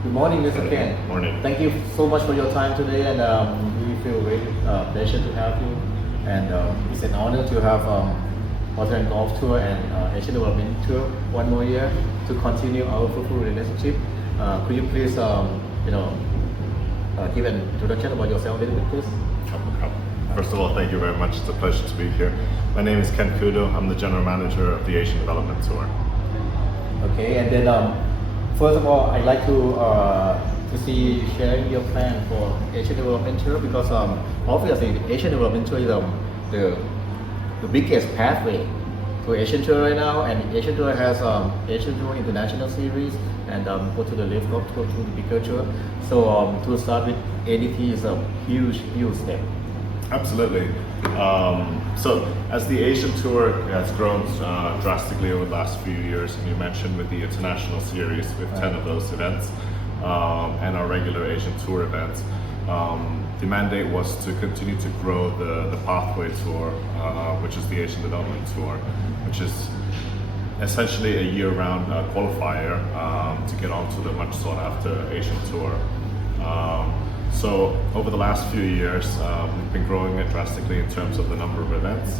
Good morning, Mr. Ken. Morning. Thank you so much for your time today, and we feel very pleasure to have you. And it's an honor to have Australian Golf Tour and Asian Development Tour one more year to continue our fruitful relationship. Could you please, give an introduction about yourself a little bit, please? First of all, thank you very much. It's a pleasure to be here. My name is Ken Kudo. I'm the General Manager of the Asian Development Tour. Okay, and then first of all, I'd like to see you sharing your plan for Asian Development Tour because obviously the Asian Development Tour is the biggest pathway to Asian Tour right now, and Asian Tour has Asian Tour International Series and go to the Live Golf Tour to the bigger tour. So to start with, ADT is a huge step. Absolutely. So as the Asian Tour has grown drastically over the last few years, and you mentioned with the International Series with 10 of those events and our regular Asian Tour events, the mandate was to continue to grow the Pathway Tour, which is the Asian Development Tour, which is essentially a year-round qualifier to get onto the much sought-after Asian Tour. So over the last few years, we've been growing it drastically in terms of the number of events,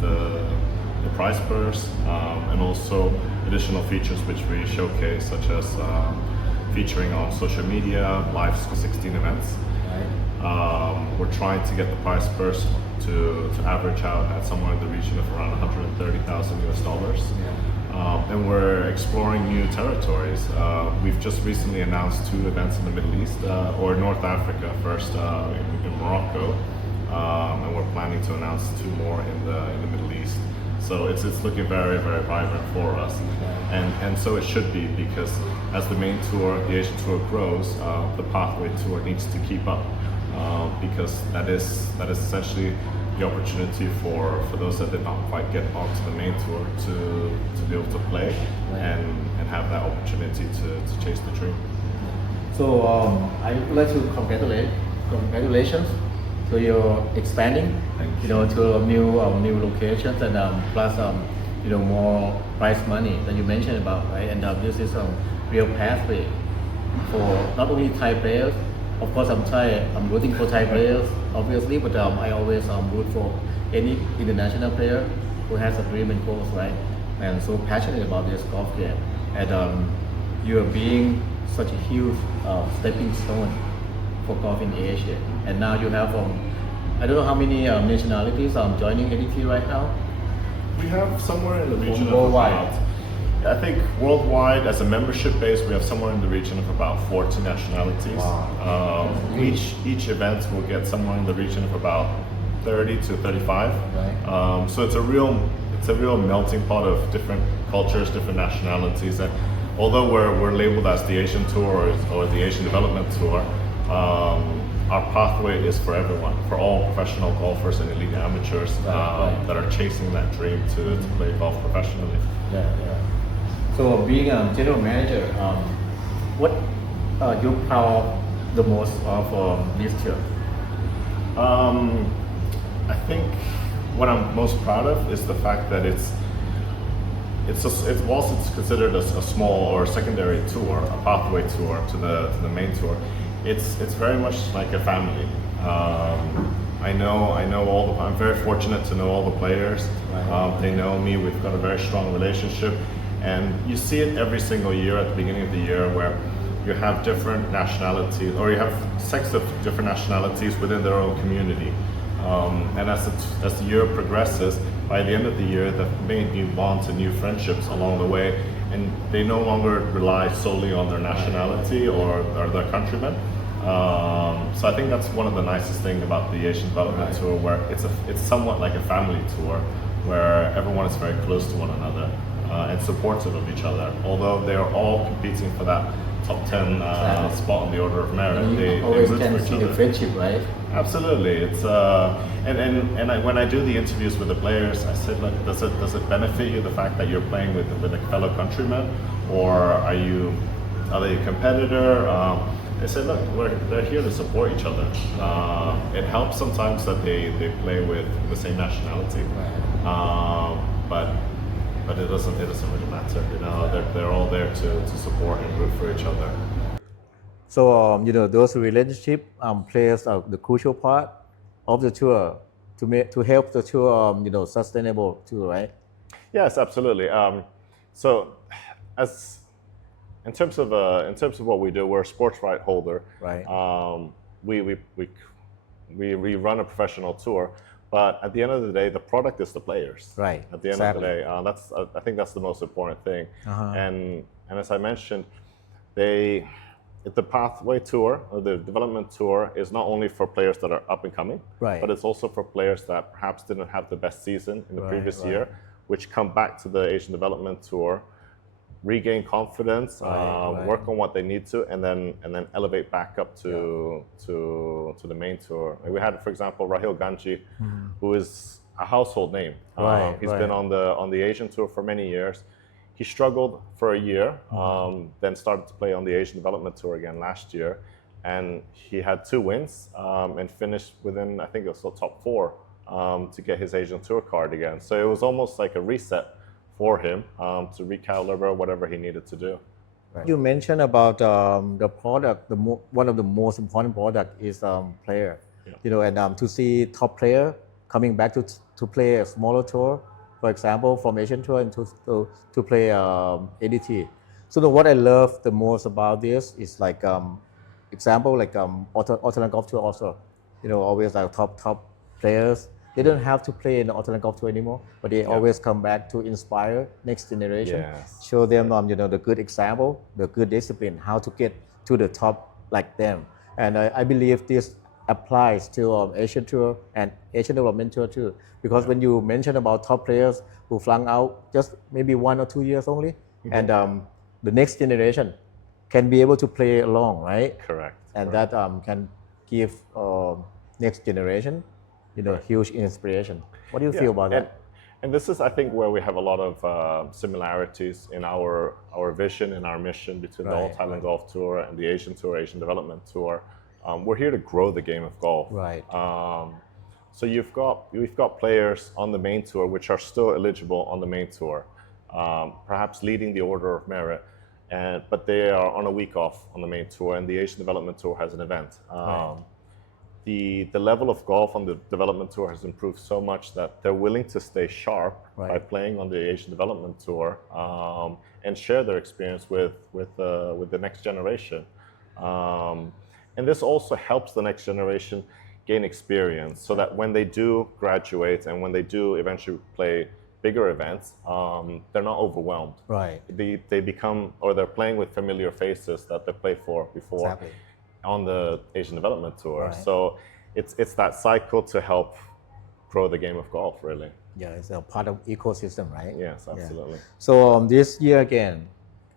the prize purse, and also additional features which we showcase, such as featuring on social media, live 16 events. We're trying to get the prize purse to average out at somewhere in the region of around $130,000 US. And we're exploring new territories. We've just recently announced 2 events in the Middle East, or North Africa first in Morocco, and we're planning to announce 2 more in the Middle East. So it's looking very vibrant for us, and so it should be, because as the main tour, the Asian Tour grows, the Pathway Tour needs to keep up, because that is essentially the opportunity for those that did not quite get onto the main tour to be able to play and have that opportunity to chase the dream. So I would like to congratulations to your expanding, to new locations, and plus more prize money that you mentioned about, right? And this is a real pathway for not only Thai players. Of course, I'm rooting for Thai players, obviously, but I always root for any international player who has a dream and goals, right? And so passionate about this golf game. And you're being such a huge stepping stone for golf in Asia. And now you have, I don't know how many nationalities joining ADT right now. We have somewhere in the region worldwide. of about, I think worldwide, as a membership base, we have somewhere in the region of about 40 nationalities. Wow. Each event will get somewhere in the region of about 30 to 35. Right. So it's a real melting pot of different cultures, different nationalities. And although we're labeled as the Asian Tour or the Asian Development Tour, our pathway is for everyone, for all professional golfers and elite amateurs that are chasing that dream to play golf professionally. Yeah. So being a general manager, what you're proud of the most of this tour? I think what I'm most proud of is the fact that whilst it's considered a small or secondary tour, a pathway tour to the main tour, it's very much like a family. I'm very fortunate to know all the players. They know me. We've got a very strong relationship, and you see it every single year at the beginning of the year, where you have different nationalities, or you have sects of different nationalities within their own community. And as the year progresses, by the end of the year, they've made new bonds and new friendships along the way, and they no longer rely solely on their nationality or their countrymen. So I think that's one of the nicest things about the Asian Development Tour, where it's somewhat like a family tour, where everyone is very close to one another and supportive of each other. Although they are all competing for that top 10 spot on the order of merit, they always root can for each see other. the friendship, right? Absolutely. It's when I do the interviews with the players, I said, look, does it benefit you, the fact that you're playing with a fellow countryman, or are they a competitor? They said, look, they're here to support each other. It helps sometimes that they play with the same nationality, but it doesn't really matter. They're all there to support and root for each other. So those relationship plays the crucial part of the tour to help the tour sustainable too, right? Yes, absolutely. So, as in terms of what we do, we're a sports right holder. Right. We, we, we, we run a professional tour, but at the end of the day, the product is the players. Right. At the end Exactly. of the day, I think that's the most important thing. Uh-huh. And as I mentioned, the pathway tour or the development tour is not only for players that are up and coming, Right. but it's also for players that perhaps didn't have the best season in the Right, previous right. year, which come back to the Asian development tour, regain confidence, Right. work on what they need to, and then elevate back up to the main tour. Like we had, for example, Rahil Ganji, who is a household name. Right, He's right. been on the Asian tour for many years. He struggled for a year, then started to play on the Asian development tour again last year, and he had 2 wins and finished within, I think it was the top 4 to get his Asian tour card again. So it was almost like a reset for him to recalibrate whatever he needed to do. Right. You mentioned about the product. One of the most important product is player. Yeah. And to see top player coming back to play a smaller tour, for example, from Asian tour and to play ADT. So what I love the most about this is like example like Auckland Golf Tour also. Always like top players. They don't have to play in the Auckland Golf Tour anymore, but they always come back to inspire next generation. Yes. Show them the good example, the good discipline, how to get to the top like them. And I believe this applies to Asian Tour and Asian Development Tour too. Because when you mention about top players who flung out just maybe 1 or 2 years only, and the next generation can be able to play along, right? Correct. And correct. that can give next generation, huge inspiration. What do you feel about that? And this is, I think, where we have a lot of similarities in our vision and our mission between the All Thailand Golf Tour and the Asian Tour, Asian Development Tour. We're here to grow the game of golf. Right. So we've got players on the main tour which are still eligible on the main tour, perhaps leading the order of merit, but they are on a week off on the main tour, and the Asian Development Tour has an event. The level of golf on the development tour has improved so much that they're willing to stay sharp by playing on the Asian Development Tour and share their experience with the next generation. And this also helps the next generation gain experience, so that when they do graduate and when they do eventually play bigger events, they're not overwhelmed. Right. They become, or they're playing with familiar faces that they played for before. Exactly. On the Asian Development Tour. Right. So it's that cycle to help grow the game of golf, really. Yeah, it's a part of ecosystem, right? Yes, absolutely. Yeah. So this year again,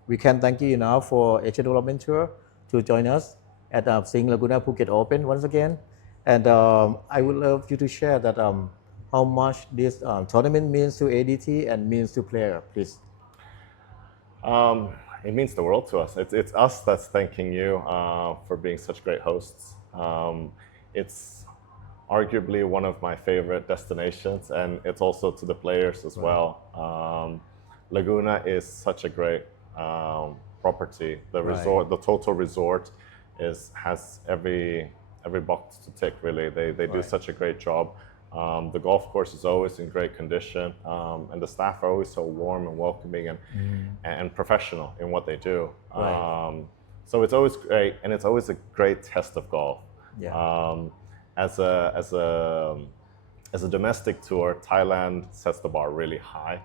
we can thank you now for Asian Development Tour to join us at Sing Laguna Phuket Open once again. And I would love you to share that how much this tournament means to ADT and means to player, please. It means the world to us. It's us that's thanking you for being such great hosts. It's arguably one of my favorite destinations, and it's also to the players as well. Laguna is such a great property. The resort, the total resort, has every box to tick. Really, they do such a great job. The golf course is always in great condition, and the staff are always so warm and welcoming and professional in what they do. So it's always great, and it's always a great test of golf. Yeah. As a domestic tour, Thailand sets the bar really high.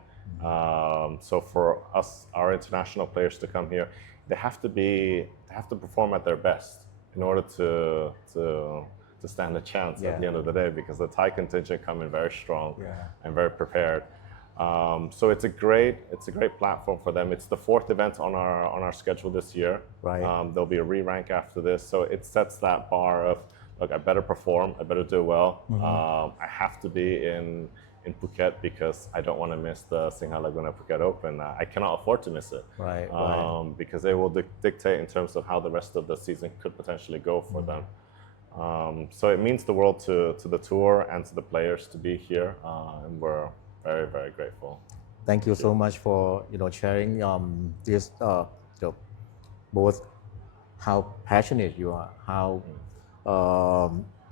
So for us, our international players to come here, they have to perform at their best in order to stand a chance at the end of the day, because the Thai contingent come in very strong and very prepared. So it's a great platform for them. It's the 4th event on our schedule this year. Right. There'll be a re-rank after this, so it sets that bar of, look, I better perform, I better do well. I have to be in Phuket because I don't want to miss the Singha Laguna Phuket Open. I cannot afford to miss it. Right. Because they will dictate in terms of how the rest of the season could potentially go for them. So it means the world to the tour and to the players to be here, and we're very, very grateful. Thank you so much for sharing this both how passionate you are, how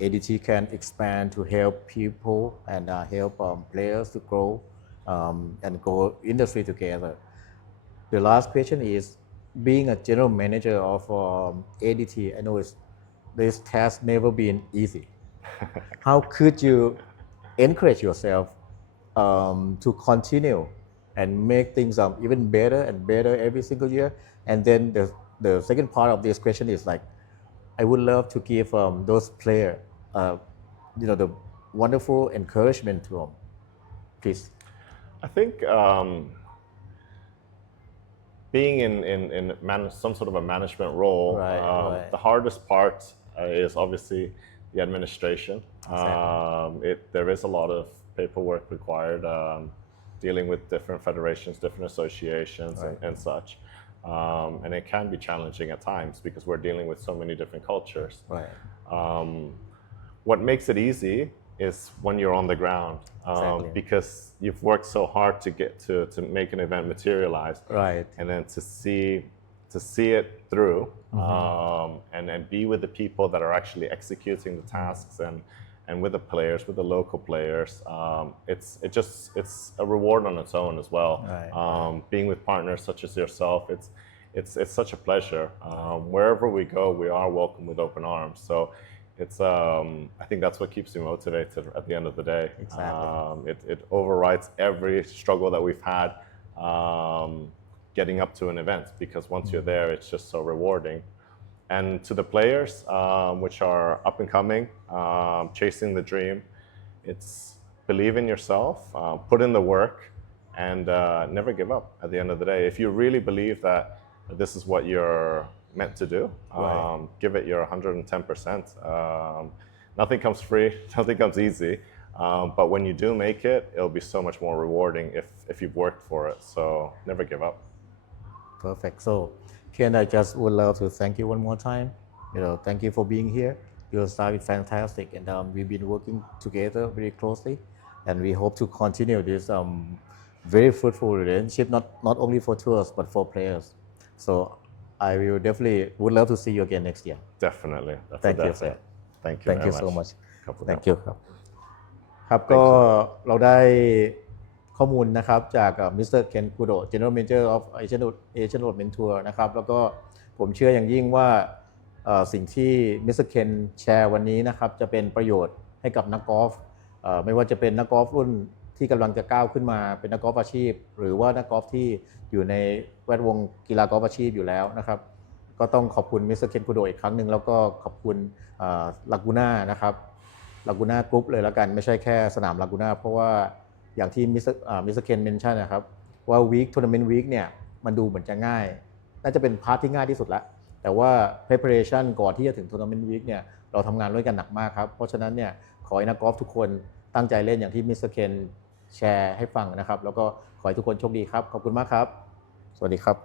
ADT can expand to help people and help players to grow and grow industry together. The last question is, being a general manager of ADT, I know this has never been easy. How could you encourage yourself to continue and make things even better and better every single year? And then the second part of this question is like, I would love to give those players, the wonderful encouragement to them. Please. I think being in some sort of a management role, Right. the hardest part is obviously the administration. Exactly. There is a lot of paperwork required, dealing with different federations, different associations, Right. and such. And it can be challenging at times because we're dealing with so many different cultures. Right. What makes it easy is when you're on the ground, Exactly. because you've worked so hard to get to make an event materialize, Right. and then to see it through, and be with the people that are actually executing the tasks, and with the players, with the local players. It's a reward on its own as well. Right. Being with partners such as yourself, it's such a pleasure. Wherever we go, we are welcome with open arms. So it's I think that's what keeps me motivated at the end of the day. Exactly. It overrides every struggle that we've had getting up to an event, because once you're there, it's just so rewarding. And to the players, which are up and coming, chasing the dream, it's believe in yourself, put in the work, and never give up at the end of the day. If you really believe that this is what you're meant to do, Right. give it your 110%. Nothing comes free, nothing comes easy, but when you do make it, it'll be so much more rewarding if you've worked for it. So never give up. Perfect. So, Ken, I just would love to thank you one more time. Thank you for being here. Your style is fantastic, and we've been working together very closely, and we hope to continue this very fruitful relationship, not only for tours but for players. So, I will definitely would love to see you again next year. Definitely. That's Thank a you, definite. sir. Thank you Thank very you so much. ขอบคุณ Thank you ครับ ครับก็เราได้ข้อมูลนะครับจากมิสเตอร์เคนคูโด General Manager of Asian Road Mentor นะครับแล้วก็ผมเชื่ออย่างยิ่งว่าสิ่งที่มิสเตอร์เคนแชร์วันนี้นะครับจะเป็นประโยชน์ให้กับนักกอล์ฟไม่ว่าจะเป็นนักกอล์ฟรุ่นที่กำลังจะก้าวขึ้นมาเป็นนักกอล์ฟอาชีพหรือว่านักกอล์ฟที่อยู่ในแวดวงกีฬากอล์ฟอาชีพอยู่แล้วนะครับก็ต้องขอบคุณมิสเตอร์เคนคูโดอีกครั้งหนึ่งแล้วก็ขอบคุณลากูน่านะครับลากูน่ากรุ๊ปเลยแล้วกันไม่ใช่แค่สนามลากูน่าเพราะว่าอย่างที่มิสเตอร์เคนเมนชั่นนะครับว่าทัวร์นาเมนต์วีคเนี่ยมันดูเหมือนจะง่ายน่าจะเป็นพาร์ทที่ง่ายที่สุดแล้วแต่ว่า preparation ก่อนที่จะถึงทัวร์นาเมนต์วีคเนี่ยเราทำงานด้วยกันหนักมากครับเพราะฉะนั้นเนี่ยขอให้นักกอล์ฟทุกคนตั้งใจเล่นอย่างที่มิสเตอร์เคนแชร์ให้ฟังนะครับแล้วก็ขอให้ทุกคนโชคดีครับขอบคุณมากครับสวัสดีครับ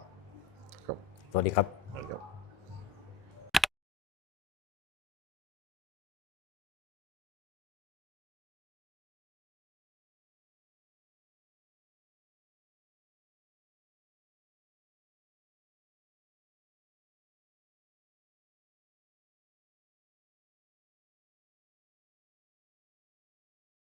สวัสดีครับ